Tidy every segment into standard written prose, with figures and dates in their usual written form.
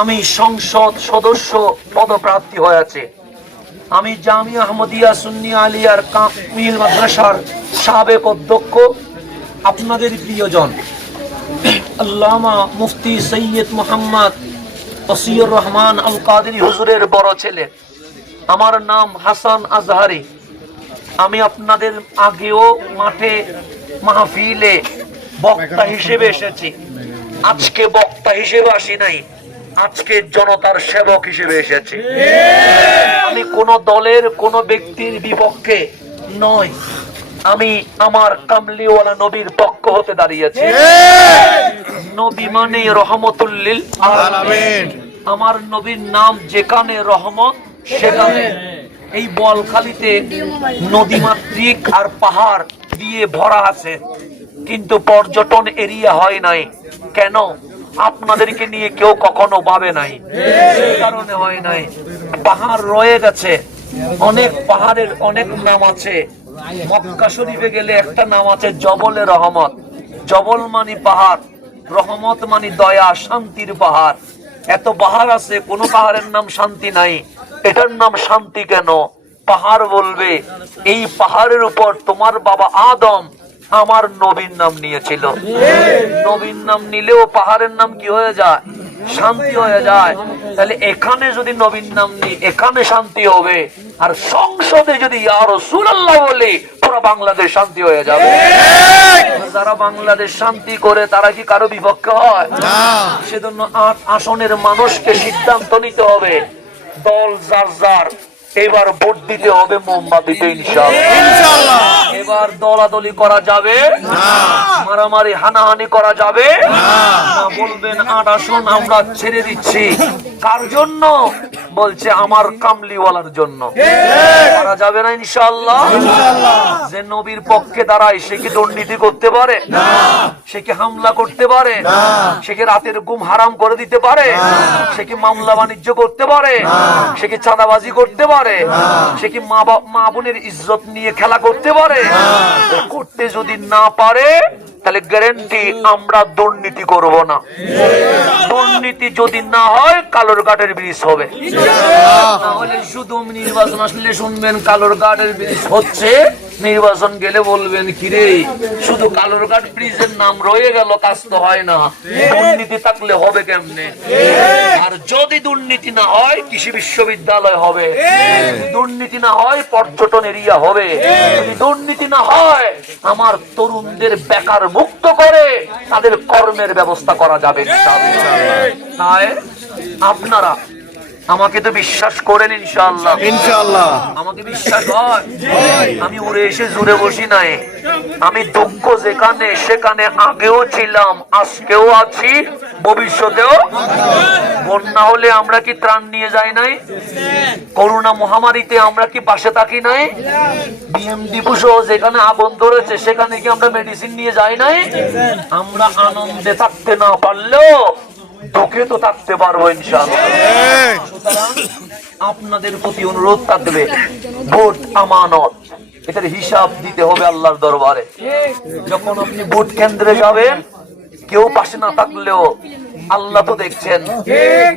আমি সংসদ সদস্য পদপ্রার্থী হয়েছে। আমি জামিয়া আহমদিয়া সুন্নি আলিয়ার কামিল মাদ্রাসার সাবেক অধ্যক্ষ, আপনাদের প্রিয়জন আল্লামা মুফতি সৈয়দ মোহাম্মদ ওসিউর রহমান আল কাদেরী হুজুরের বড় ছেলে। আমার নাম হাসান আজহারি। আমি আপনাদের আগেও মাঠে মাহফিলে বক্তা হিসেবে এসেছি। আজকে বক্তা হিসেবে আসি নাই, আজকে জনতার সেবক হিসেবে এসেছি। আমি কোন দলের কোন ব্যক্তির বিপক্ষে নয়, আমি আমার কামলিওয়ালা নবীর পক্ষ হতে দাঁড়িয়েছি। নবী মানে রহমতুল লিল আলামিন। আমার নবীর নাম যেখানে রহমত সেখানে। এই বলখালিতে নদীমাতৃক আর পাহাড় দিয়ে ভরা আছে, কিন্তু পর্যটন এরিয়া হয় নাই। কেন? আপনাদেরকে নিয়ে কেউ কখনো ভাবে নাই, এই কারণে হয় নাই। পাহাড় রয়ে গেছে, অনেক পাহাড়ের অনেক নাম আছে। মক্কা শরীফে গেলে একটা নাম আছে জবলে রহমত। জবল মানি পাহাড়, রহমত মানি দয়া, শান্তির পাহাড়। এত পাহাড় আছে, কোন পাহাড়ের নাম শান্তি নাই। এটার নাম শান্তি কেন? পাহাড় বলবে এই পাহাড়ের উপর তোমার বাবা আদম আমার নবীর নাম নিয়েছিল। নবীর নাম নিলেও পাহাড়ের নাম কি হয়ে যায়? শান্তি হয়ে যায়। তাহলে এখানে যদি নবীর নাম নিই, এখানে শান্তি হবে। আর সংসদে যদি ইয়া রাসূলুল্লাহ বলি, পুরো বাংলাদেশ শান্তি হয়ে যাবে। যারা বাংলাদেশ শান্তি করে তারা কি কারো বিপক্ষে হয়? সেজন্য ৮ আসনের মানুষকে সিদ্ধান্ত নিতে হবে। দল যার যার এবার ভোট দিতে হবে মোমবাতিতে ইনশাআল্লাহ। এবার দলাদলি করা যাবে না, মারামারি হানাহানি করা যাবে না। বলবেন ৮ আসন আমরা ছেড়ে দিচ্ছি, কার জন্য? বলছে আমার কামলিওয়ালার জন্য। করা যাবে না ইনশাআল্লাহ। যে নবীর পক্ষে দাঁড়ায় সে কি দুর্নীতি করতে পারে? সে কি হামলা করতে পারে? সে কি রাতের ঘুম হারাম করে দিতে পারে? সে কি মামলা বাণিজ্য করতে পারে? সে কি চাঁদাবাজি করতে পারে? সে কি মা বোনের ইজ্জত নিয়ে খেলা করতে পারে? করতে যদি না পারে তাহলে গ্যারান্টি আমরা দুর্নীতি করব না। দুর্নীতি যদি না হয় কালোর ঘাটের ব্রিজ হবে। তাহলে শুধু নির্বাচন আসলে শুনবেন কালোর ঘাটের ব্রিজ হচ্ছে, নির্বাচন গেলে বলবেন কিরে শুধু কালোর ঘাট ব্রিজের নাম রয়ে গেল, কাজ তো হয় না। দুর্নীতি থাকলে হবে কেমনে? আর যদি দুর্নীতি না হয় কৃষি বিশ্ববিদ্যালয় হবে, দুর্নীতি না হয় পর্যটন এরিয়া হবে, যদি দুর্নীতি না হয় আমার তরুণদের বেকার মুক্ত করে তাদের কর্মের ব্যবস্থা করা যাবে ইনশাআল্লাহ। আপনারা আমাকে তো বিশ্বাস করেন ইনশাআল্লাহ? ইনশাআল্লাহ আমাকে বিশ্বাস হয়? আমি উড়ে এসে জুড়ে বসি নাই। আমি দুঃখ যেখানে সেখানে আগেও ছিলাম, আজকেও আছি, ভবিষ্যতেও। বন্যা হলে আমরা কি ত্রাণ নিয়ে যাই নাই? করোনা মহামারীতে আমরা কি পাশে থাকি নাই? বিএমডিপি সহ যেখানে আগুন ধরেছে সেখানে কি আমরা মেডিসিন নিয়ে যাই নাই? আমরা আনন্দে থাকতে না পারলেও দুঃখে তো থাকতে পারবো ইনশাআল্লাহ। সুতরাং আপনাদের প্রতি অনুরোধ থাকবে, ভোট আমানত, এটার হিসাব দিতে হবে আল্লাহর দরবারে। যখন আপনি ভোট কেন্দ্রে যাবেন, কেউ পাশে না থাকলেও আল্লাহ তো দেখছেন।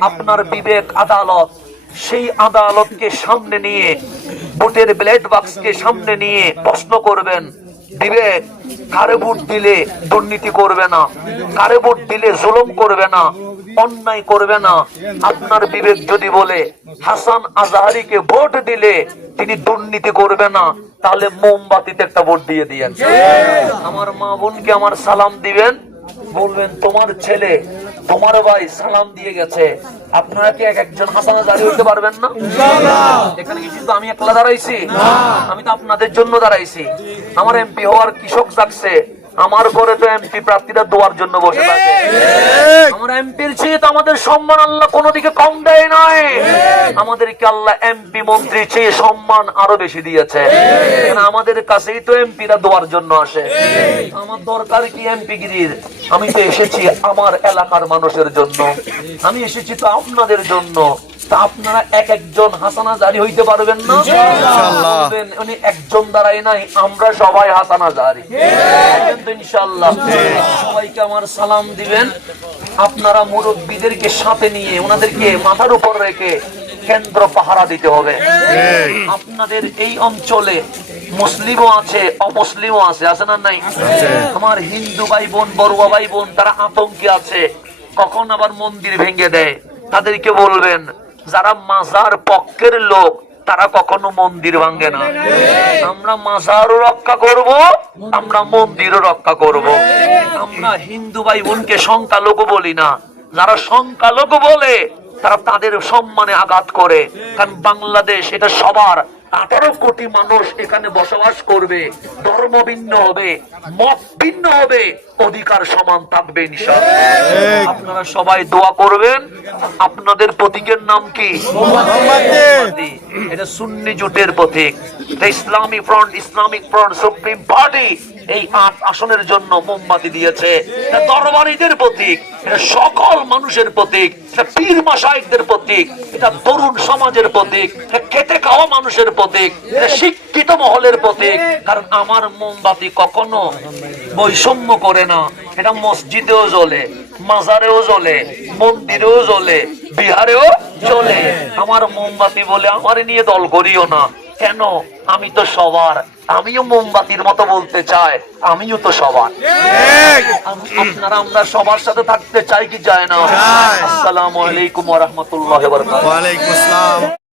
আপনার বিবেক আদালত, সেই আদালতকে সামনে নিয়ে, ভোটের ব্যালট বাক্সকে সামনে নিয়ে প্রশ্ন করবেন, বিবেক কারে ভোট দিলে দুর্নীতি করবে না, কারে ভোট দিলে জুলুম করবে না, অন্যায় করবে না। আপনার বিবেক যদি বলে হাসান আজহারিকে ভোট দিলে তিনি দুর্নীতি করবে না, তাহলে মোমবাতিতে একটা ভোট দিয়ে দিয়েন। আমার মা বোনকে আমার সালাম দিবেন, বলবেন তোমার ছেলে তোমার ভাই সালাম দিয়ে গেছে। আপনারা কি এক একজন হাসান আজহারি হইতে পারবেন না? এখানে কি শুধু আমি একলা দাঁড়াইছি? আমি তো আপনাদের জন্য দাঁড়াইছি। আমার এমপি হওয়ার কৃষক যাচ্ছে, আমার ঘরে তো এমপি প্রার্থীরা দোয়ার জন্য বসে থাকে। আমার এমপির চেয়ে তো আমাদের সম্মান আল্লাহ কোনো দিকে কম দেয় নাই। আমাদেরকে আল্লাহ এমপি মন্ত্রীর চেয়ে সম্মান আরো বেশি দিয়েছে। আমাদের কাছেই তো এমপিরা দোয়ার জন্য আসে। আমার দরকার কি এমপি গিরির? আমি তো এসেছি আমার এলাকার মানুষের জন্য, আমি এসেছি তো আপনাদের জন্য। তা আপনারা এক একজন হাসান আজহারি হইতে পারবেন না? উনি একজন দাঁড়াই নাই, আমরা সবাই হাসান আজহারি ইনশাআল্লাহ। সবাইকে আমার সালাম দিবেন। আপনারা মুরব্বীদেরকে সাথে নিয়ে ওনাদেরকে মাথার উপর রেখে কেন্দ্র পাহারা দিতে হবে। আপনাদের এই অঞ্চলে মুসলিমও আছে, অমুসলিমও আছে, আছে না নাই? আমার হিন্দু ভাই বোন, বড়ুয়া ভাই বোন, তারা আতঙ্কে আছে, কখন আবার মন্দির ভেঙে দেয়। তাদেরকে বলবেন, যারা মাজার পক্ষের লোক তারা কখনো মন্দির ভাঙে না। আমরা মাজারও রক্ষা করব, আমরা মন্দিরও রক্ষা করব। আমরা হিন্দু ভাই বোনকে সংখ্যালঘু বলি না। যারা সংখ্যালঘু বলে তারা তাদের সম্মানে আঘাত করে। কারণ বাংলাদেশ এটা সবার, 18 কোটি মানুষ এখানে বসবাস করবে, ধর্ম ভিন্ন হবে, মত ভিন্ন হবে, অধিকার সমান থাকবে ইনশাআল্লাহ। আপনারা সবাই দোয়া করবেন। আপনাদের প্রতীকের নাম কি? মোমবাতি। এটা সুন্নি জোটের প্রতীক। ইসলামিক ফ্রন্ট সুপ্রিম পার্টি এই 8 আসনের জন্য মোমবাতি দিয়েছে। এটা দরবারীদের প্রতীক, এটা সকল মানুষের প্রতীক, এটা পীর মাশায়েখদের প্রতীক, এটা তরুণ সমাজের প্রতীক, এটা খেটে খাওয়া মানুষের প্রতীক, এটা শিক্ষিত মহলের প্রতীক। কারণ আমার মোমবাতি কখনো বৈষম্য করে না। এটা মসজিদেও জ্বলে, মাজারেও জ্বলে, মন্দিরেও জ্বলে, বিহারেও জ্বলে। আমার মোমবাতি বলে আমার নিয়ে দল করিও না। কেন? আমি তো সবার। আমিও মোমবাতির মতো বলতে চাই, আমিও তো সবার। আপনারা আমরা সবার সাথে থাকতে চাই কি চায় না? আসসালামু আলাইকুম ওয়া রাহমাতুল্লাহি ওয়া বারাকাতুহু। ওয়া আলাইকুম আসসালাম।